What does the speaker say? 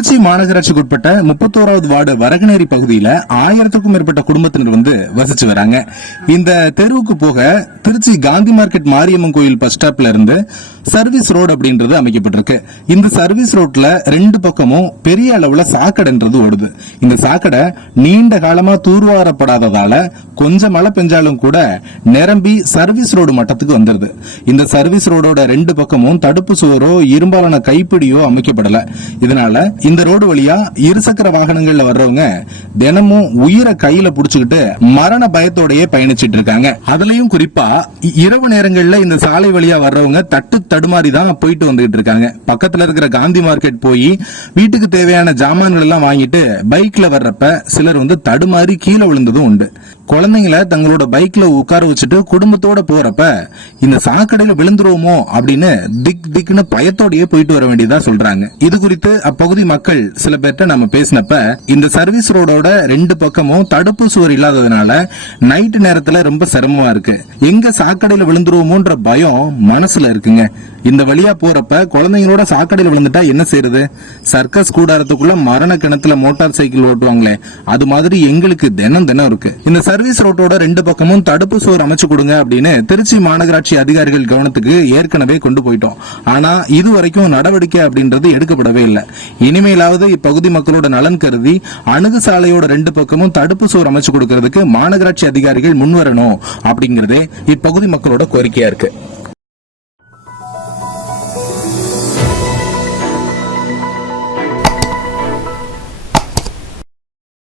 மாநகராட்சிக்கு உட்பட்ட முப்பத்தோராவது வார்டு வரகநேரி பகுதியில ஆயிரத்துக்கும் மேற்பட்ட குடும்பத்தினர் வந்து வசிச்சு வராங்க. இந்த தெருவுக்கு போக திருச்சி காந்தி மார்க்கெட் மாரியம்மன் கோயில் பஸ் ஸ்டாப்ல இருந்து சர்வீஸ் ரோடு அப்படின்றது அமைக்கப்பட்டிருக்கு. இந்த சர்வீஸ் ரோட்ல ரெண்டு பக்கமும் பெரிய அளவுல சாக்கடைன்றது ஓடுது. இந்த சாக்கடை நீண்ட காலமா தூர்வாரப்படாததால கொஞ்சம் மழை பெஞ்சாலும் கூட நிரம்பி சர்வீஸ் ரோடு மட்டத்துக்கு வந்துருது. இந்த சர்வீஸ் ரோடோட ரெண்டு பக்கமும் தடுப்பு சுவரோ இரும்பாலான கைப்பிடியோ அமைக்கப்படல. இதனால இந்த ரோடு வழியா இருசக்கர வாகனங்கள்ல வர்றவங்க தினமும் உயிரை கையில புடிச்சுக்கிட்டு மரண பயத்தோடயே பயணிச்சிட்டு இருக்காங்க. அதுலயும் குறிப்பா இரவு நேரங்கள்ல இந்த சாலை வழியா வர்றவங்க தட்டு தடுமாறி தான் போயிட்டு வந்துகிட்டு இருக்காங்க. பக்கத்துல இருக்கிற காந்தி மார்க்கெட் போய் வீட்டுக்கு தேவையான ஜாமான்கள் எல்லாம் வாங்கிட்டு பைக்ல வர்றப்ப சிலர் வந்து தடுமாறி கீழே விழுந்ததும் உண்டு. குழந்தைங்களை தங்களோட பைக்ல உட்கார வச்சுட்டு குடும்பத்தோட போறப்ப இந்த சாக்கடையில விழுந்துருவோமோ? அப்படின்னு திக் திக்னு பயத்தோடயே போயிட்டு வர வேண்டியதா சொல்றாங்க. இது குறித்து அப்பகுதி மக்கள் சில பேர்ட்ட நம்ம பேசினப்ப இந்த சர்வீஸ் ரோடோட ரெண்டு பக்கமும் தடுப்பு சுவர் இல்லாததுனால நைட் நேரத்துல ரொம்ப சிரமமா இருக்கு. எங்க சாக்கடையில விழுந்துருவோமோன்ற பயம் மனசுல இருக்குங்க. இந்த வழியா போறப்ப குழந்தைங்களோட சாக்கடையில விழுந்துட்டா என்ன செய்யறது சர்க்கஸ் கூடாரத்துக்குள்ள மரண கிணத்துல மோட்டார் சைக்கிள் ஓட்டுவாங்களே அது மாதிரி எங்களுக்கு தினம் தினம் இருக்கு. இந்த சர்வீஸ் ரோட்டோட ரெண்டு பக்கமும் தடுப்பு சுவர் அமைச்சு கொடுங்க அப்படின்னு திருச்சி மாநகராட்சி அதிகாரிகள் கவனத்துக்கு ஏற்கனவே கொண்டு போயிட்டோம். ஆனா இது வரைக்கும் நடவடிக்கை அப்படின்றது எடுக்கப்படவே இல்லை. இனிமேலாவது இப்பகுதி மக்களோட நலன் கருதி அணுகு சாலையோட ரெண்டு பக்கமும் தடுப்பு சுவர் அமைச்சு கொடுக்கறதுக்கு மாநகராட்சி அதிகாரிகள் முன்வரணும் அப்படிங்கறதே இப்பகுதி மக்களோட கோரிக்கையா இருக்கு.